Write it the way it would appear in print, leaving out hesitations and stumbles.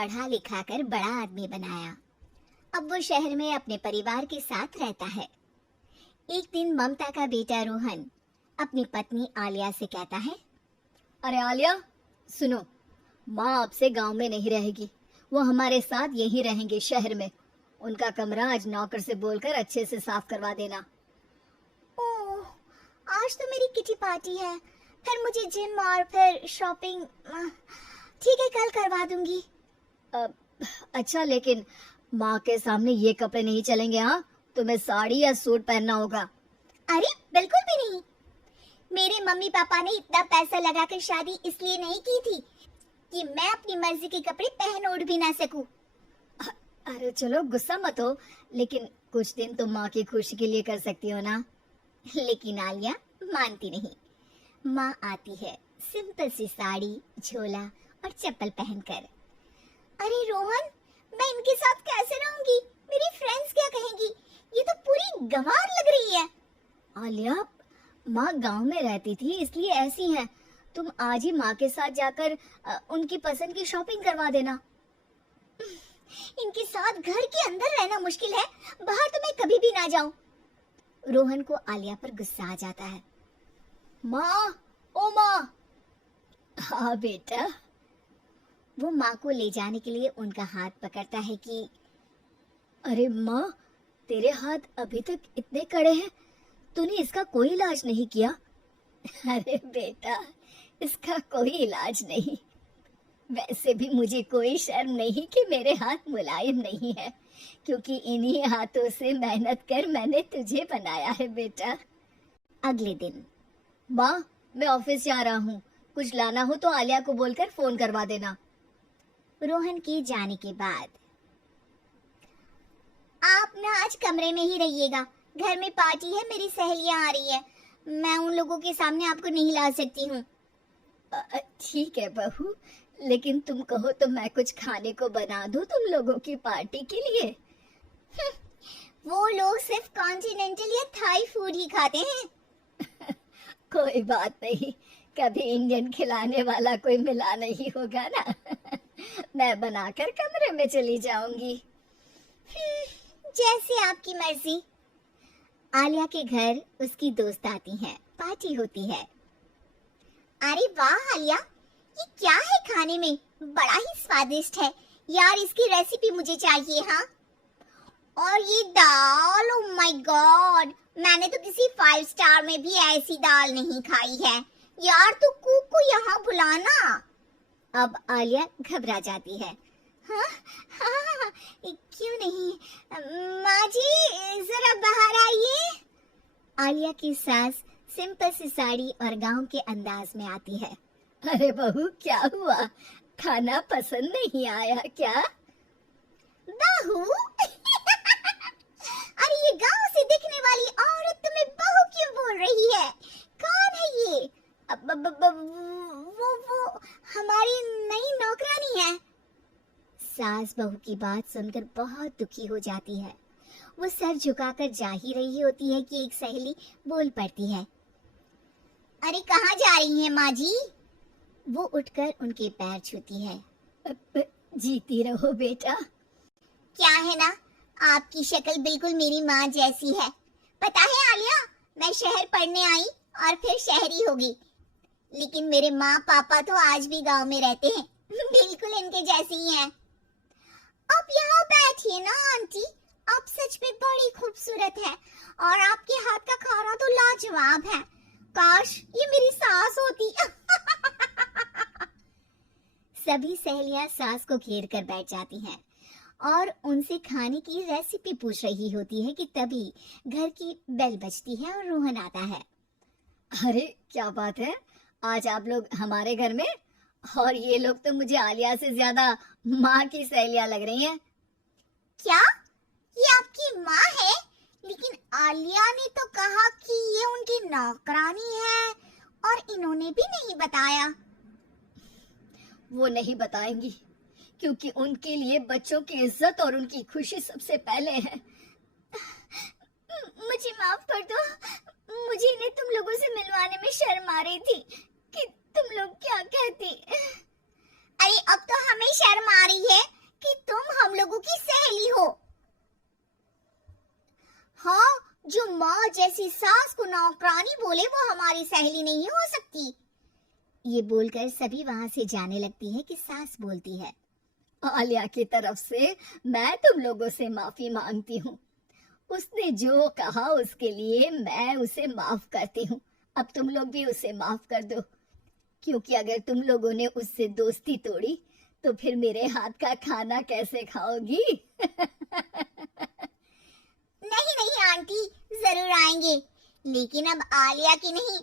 पढ़ा लिखा कर बड़ा आदमी बनाया। अब वो शहर में अपने परिवार के साथ रहता है। एक दिन ममता का बेटा रोहन अपनी पत्नी आलिया से कहता है, अरे आलिया, सुनो, माँ अब से गांव में नहीं रहेगी, वो हमारे साथ यहीं रहेंगे शहर में। उनका कमरा आज नौकर से बोलकर अच्छे से साफ करवा देना। ओह, आज तो मेरी किटी पार्टी है, फिर मुझे जिम और फिर शॉपिंग। ठीक है, कल करवा दूंगी। अच्छा, लेकिन माँ के सामने ये कपड़े नहीं चलेंगे। हाँ, तुम्हें साड़ी या सूट पहनना होगा। अरे बिल्कुल भी नहीं। मेरे मम्मी पापा ने इतना पैसा लगाकर शादी इसलिए नहीं की थी कि मैं अपनी मर्जी के कपड़े पहन ओढ़ भी ना सकूं। अरे चलो, गुस्सा मत हो, लेकिन कुछ दिन तो माँ की खुशी के लिए कर सकती हो ना। लेकिन आलिया मानती नहीं। माँ आती है सिंपल सी साड़ी, झोला और चप्पल पहनकर। अरे रोहन, मैं इनके साथ कैसे रहूंगी? मेरी फ्रेंड्स क्या कहेंगी? ये तो पूरी गंवार लग रही है। आलिया, माँ गांव में रहती थी इसलिए ऐसी हैं। तुम आज ही माँ के साथ जाकर उनकी पसंद की शॉपिंग करवा देना। इनके साथ घर के अंदर रहना मुश्किल है, बाहर तो मैं कभी भी ना जाऊं। रोहन को आलिया पर गुस्सा आ जाता है। माँ, ओ माँ। हाँ बेटा। वो माँ को ले जाने के लिए उनका हाथ पकड़ता है कि अरे माँ, तेरे हाथ अभी तक इतने कड़े हैं, तूने इसका कोई इलाज नहीं किया? अरे बेटा, इसका कोई इलाज नहीं। वैसे भी मुझे कोई शर्म नहीं कि मेरे हाथ मुलायम नहीं है, क्योंकि इन्हीं हाथों से मेहनत कर मैंने तुझे बनाया है बेटा। अगले दिन, माँ, मैं ऑफिस जा रहा हूँ, कुछ लाना हो तो आलिया को बोलकर फोन करवा देना। रोहन के जाने के बाद, आप ना आज कमरे में ही रहिएगा, घर में पार्टी है, मेरी सहेलियां आ रही है, मैं उन लोगों के सामने आपको नहीं ला सकती हूँ। ठीक है बहू, लेकिन तुम कहो तो मैं कुछ खाने को बना दूं तुम लोगों की पार्टी के लिए। वो लोग सिर्फ कॉन्टिनेंटल या थाई फूड ही खाते हैं। कोई बात नहीं, कभी इंडियन खिलाने वाला कोई मिला नहीं होगा ना। मैं बनाकर कमरे में चली जाऊंगी। जैसे आपकी मर्जी। आलिया के घर उसकी दोस्त आती है, पार्टी होती है। अरे वाह आलिया, ये क्या है खाने में? बड़ा ही स्वादिष्ट है यार, इसकी रेसिपी मुझे चाहिए। हाँ, और ये दाल, ओह माय गॉड, मैंने तो किसी 5 स्टार में भी ऐसी दाल नहीं खाई है यार, तू कुक को यहाँ बुलाना। अब आलिया घबरा जाती है। हाँ हाँ, क्यों नहीं, माँ जी जरा बाहर आइए। आलिया की सास सिंपल सी साड़ी और गांव के अंदाज में आती है। अरे बहू, क्या हुआ? खाना पसंद नहीं आया क्या? बहू? अरे ये गांव से दिखने वाली औरत तुम्हें बहू क्यों बोल रही है? कौन है ये? वो हमारी नई नौकरानी है। सास बहू की बात सुनकर बहुत दुखी हो जाती है। वो सर झुकाकर जा ही रही होती है कि एक सहेली बोल पड़ती है। अरे कहाँ जा रही हैं माँ जी? वो उठकर उनके पैर छूती है। जीती रहो बेटा। क्या है ना, आपकी शक्ल बिल्कुल मेरी माँ जैसी है। पता है आलिया, मैं शहर पढ़ने आई और फिर शहरी हो गई, लेकिन मेरे माँ पापा तो आज भी गांव में रहते हैं, बिल्कुल इनके जैसे ही हैं। आप यहाँ बैठिए ना आंटी, आप सच में बड़ी खूबसूरत है और आपके हाथ का खाना तो लाजवाब है। काश ये मेरी सास होती। सभी सहेलियां सास को घेर कर बैठ जाती हैं और उनसे खाने की रेसिपी पूछ रही होती है कि तभी घर की बेल बजती है और रोहन आता है। अरे क्या बात है, आज आप लोग हमारे घर में? और ये लोग तो मुझे आलिया से ज्यादा माँ की सहेलियां लग रही हैं। क्या ये आपकी माँ है? लेकिन आलिया ने तो कहा कि ये उनकी नौकरानी है और इन्होंने भी नहीं बताया। वो नहीं बताएंगी, क्योंकि उनके लिए बच्चों की इज्जत और उनकी खुशी सबसे पहले है। मुझे माफ कर दो, मुझे इन्हें तुम लोगों से मिलवाने में शर्म आ रही थी कि तुम लोग क्या कहती। अरे अब तो हमें शर्म आ रही है, जैसी सास को नौकरानी बोले वो हमारी सहेली नहीं हो सकती। ये बोलकर सभी वहां से जाने लगती है कि सास बोलती है, आलिया की तरफ से मैं तुम लोगों से माफी मांगती हूँ। उसने जो कहा उसके लिए मैं उसे माफ करती हूँ। अब तुम लोग भी उसे माफ कर दो, क्योंकि अगर तुम लोगों ने उससे दोस्ती तोड़ी तो फिर मेरे हाथ का खाना कैसे खाओगी? नहीं नहीं आंटी, जरूर आएंगे, लेकिन अब आलिया की नहीं